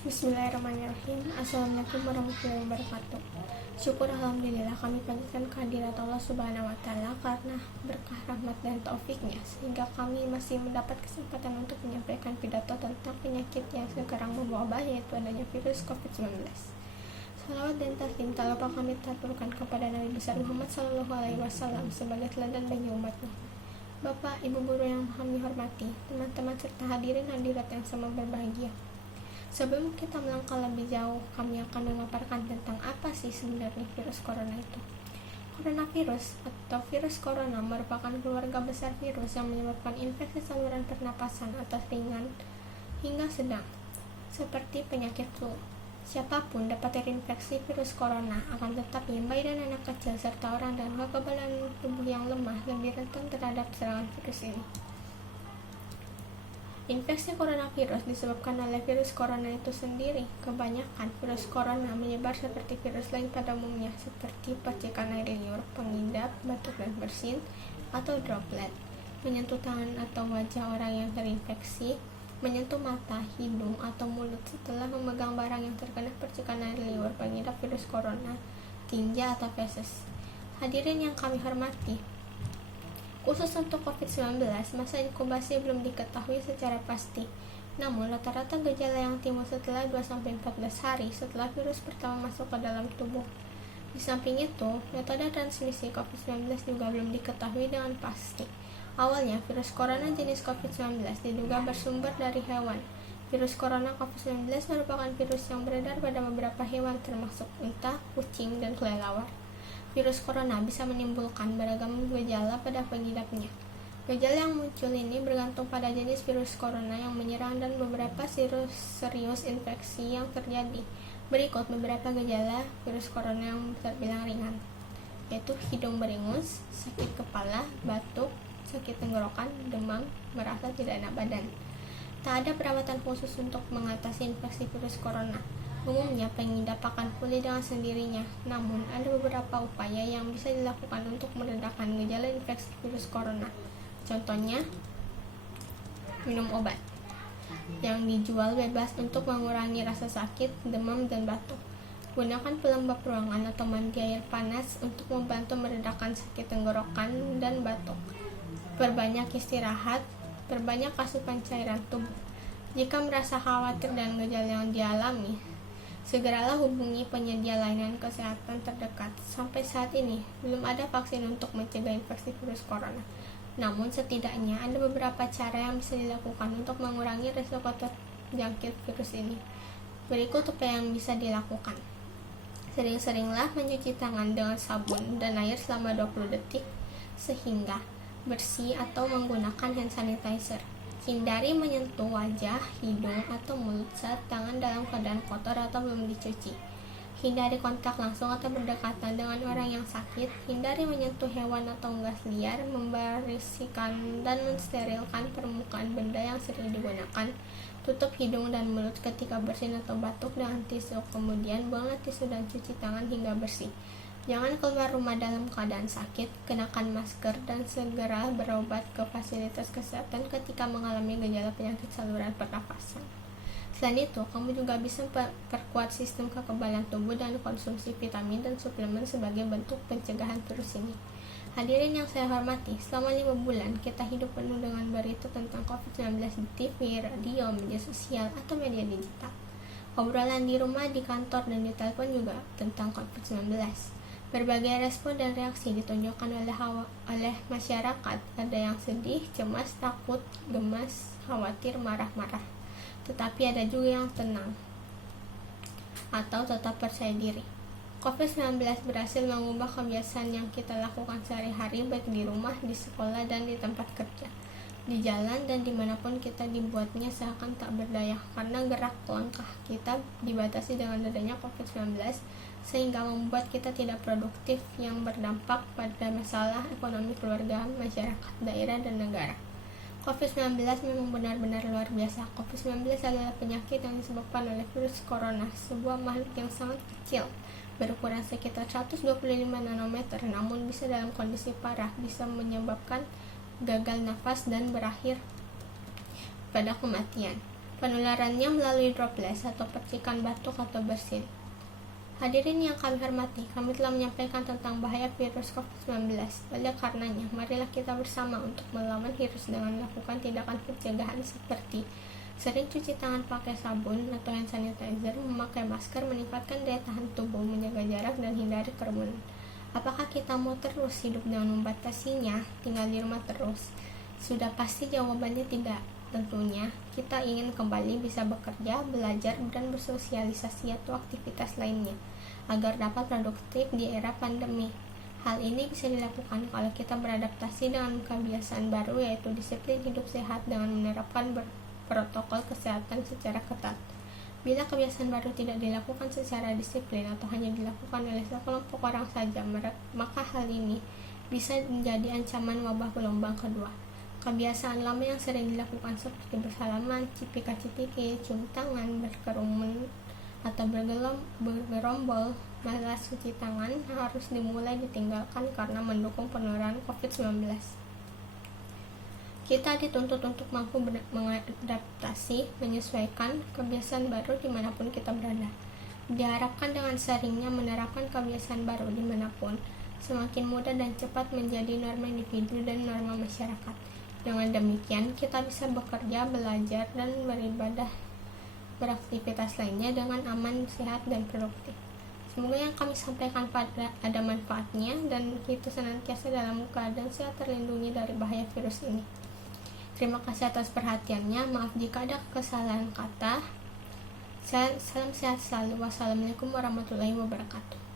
Bismillahirrahmanirrahim. Assalamualaikum warahmatullahi wabarakatuh. Syukur alhamdulillah kami panjatkan kehadirat Allah Subhanahu wa taala karena berkah rahmat dan taufiknya sehingga kami masih mendapat kesempatan untuk menyampaikan pidato tentang penyakit yang sekarang membawa bahaya, yaitu adanya virus COVID-19. Salawat dan taslim tak lupa kami taturkan kepada Nabi besar Muhammad SAW sebagai teladan bagi umatnya. Bapak, Ibu guru yang kami hormati, teman-teman serta hadirin hadirat yang sama berbahagia. Sebelum kita melangkah lebih jauh, kami akan memaparkan tentang apa sih sebenarnya virus corona itu. Coronavirus atau virus corona merupakan keluarga besar virus yang menyebabkan infeksi saluran pernapasan atau ringan hingga sedang, seperti penyakit flu. Siapapun dapat terinfeksi virus corona, akan tetapi bayi dan anak kecil serta orang dengan kekebalan tubuh yang lemah lebih rentan terhadap serangan virus ini. Infeksi coronavirus disebabkan oleh virus corona itu sendiri. Kebanyakan virus corona menyebar seperti virus lain pada umumnya, seperti percikan air liur, pengidap, batuk dan bersin, atau droplet, menyentuh tangan atau wajah orang yang terinfeksi, menyentuh mata, hidung, atau mulut setelah memegang barang yang terkena percikan air liur, pengidap virus corona, tinja atau feses. Hadirin yang kami hormati, khusus untuk COVID-19, masa inkubasi belum diketahui secara pasti. Namun, rata-rata gejala yang timbul setelah 2-14 hari setelah virus pertama masuk ke dalam tubuh. Di samping itu, metode transmisi COVID-19 juga belum diketahui dengan pasti. Awalnya, virus corona jenis COVID-19 diduga bersumber dari hewan. Virus corona COVID-19 merupakan virus yang beredar pada beberapa hewan termasuk unta, kucing, dan kelelawar. Virus corona bisa menimbulkan beragam gejala pada pengidapnya. Gejala yang muncul ini bergantung pada jenis virus corona yang menyerang dan beberapa serius infeksi yang terjadi. Berikut beberapa gejala virus corona yang terbilang ringan, yaitu hidung beringus, sakit kepala, batuk, sakit tenggorokan, demam, merasa tidak enak badan. Tak ada perawatan khusus untuk mengatasi infeksi virus corona. Umumnya pengidap akan pulih dengan sendirinya, namun ada beberapa upaya yang bisa dilakukan untuk meredakan gejala infeksi virus corona. Contohnya, minum obat yang dijual bebas untuk mengurangi rasa sakit, demam, dan batuk. Gunakan pelembab ruangan atau mandi air panas untuk membantu meredakan sakit tenggorokan dan batuk. Perbanyak istirahat, perbanyak asupan cairan tubuh. Jika merasa khawatir dengan gejala yang dialami, segeralah hubungi penyedia layanan kesehatan terdekat. Sampai saat ini, belum ada vaksin untuk mencegah infeksi virus corona. Namun, setidaknya ada beberapa cara yang bisa dilakukan untuk mengurangi risiko terjangkit virus ini. Berikut upaya yang bisa dilakukan. Sering-seringlah mencuci tangan dengan sabun dan air selama 20 detik, sehingga bersih atau menggunakan hand sanitizer. Hindari menyentuh wajah, hidung, atau mulut saat tangan dalam keadaan kotor atau belum dicuci. Hindari kontak langsung atau berdekatan dengan orang yang sakit. Hindari menyentuh hewan atau unggas liar, membersihkan dan mensterilkan permukaan benda yang sering digunakan. Tutup hidung dan mulut ketika bersin atau batuk dengan tisu. Kemudian buanglah tisu dan cuci tangan hingga bersih. Jangan keluar rumah dalam keadaan sakit, kenakan masker, dan segera berobat ke fasilitas kesehatan ketika mengalami gejala penyakit saluran pernapasan. Selain itu, kamu juga bisa perkuat sistem kekebalan tubuh dan konsumsi vitamin dan suplemen sebagai bentuk pencegahan virus ini. Hadirin yang saya hormati, selama 5 bulan kita hidup penuh dengan berita tentang COVID-19 di TV, radio, media sosial, atau media digital. Obrolan di rumah, di kantor, dan di telepon juga tentang COVID-19. Berbagai respon dan reaksi ditunjukkan oleh masyarakat. Ada yang sedih, cemas, takut, gemas, khawatir, marah-marah. Tetapi ada juga yang tenang atau tetap percaya diri. COVID-19 berhasil mengubah kebiasaan yang kita lakukan sehari-hari, baik di rumah, di sekolah, dan di tempat kerja, di jalan, dan dimanapun kita dibuatnya seakan tak berdaya karena gerak langkah kita dibatasi dengan adanya COVID-19, sehingga membuat kita tidak produktif yang berdampak pada masalah ekonomi keluarga, masyarakat, daerah, dan negara. COVID-19 memang benar-benar luar biasa. COVID-19 adalah penyakit yang disebabkan oleh virus corona, sebuah makhluk yang sangat kecil, berukuran sekitar 125 nanometer, namun bisa dalam kondisi parah, bisa menyebabkan gagal nafas dan berakhir pada kematian. Penularannya melalui droplets atau percikan batuk atau bersin. Hadirin yang kami hormati, kami telah menyampaikan tentang bahaya virus COVID-19. Oleh karenanya, marilah kita bersama untuk melawan virus dengan melakukan tindakan pencegahan seperti sering cuci tangan pakai sabun atau hand sanitizer, memakai masker, meningkatkan daya tahan tubuh, menjaga jarak, dan hindari kerumunan. Apakah kita mau terus hidup dengan membatasinya, tinggal di rumah terus? Sudah pasti jawabannya tidak. Tentunya, kita ingin kembali bisa bekerja, belajar, dan bersosialisasi atau aktivitas lainnya, agar dapat produktif di era pandemi. Hal ini bisa dilakukan kalau kita beradaptasi dengan kebiasaan baru, yaitu disiplin hidup sehat dengan menerapkan protokol kesehatan secara ketat. Bila kebiasaan baru tidak dilakukan secara disiplin atau hanya dilakukan oleh sekelompok orang saja, maka hal ini bisa menjadi ancaman wabah gelombang kedua. Kebiasaan lama yang sering dilakukan seperti bersalaman, cipika-cipiki, cium tangan, berkerumun, atau bergerombol, balas cuci tangan harus dimulai ditinggalkan karena mendukung penularan COVID-19. Kita dituntut untuk mampu mengadaptasi, menyesuaikan kebiasaan baru dimanapun kita berada. Diharapkan dengan seringnya menerapkan kebiasaan baru dimanapun, semakin mudah dan cepat menjadi norma individu dan norma masyarakat. Dengan demikian, kita bisa bekerja, belajar, dan beribadah, beraktivitas lainnya dengan aman, sehat, dan produktif. Semoga yang kami sampaikan ada manfaatnya dan kita senantiasa dalam keadaan sehat terlindungi dari bahaya virus ini. Terima kasih atas perhatiannya. Maaf jika ada kesalahan kata. Salam sehat selalu. Wassalamualaikum warahmatullahi wabarakatuh.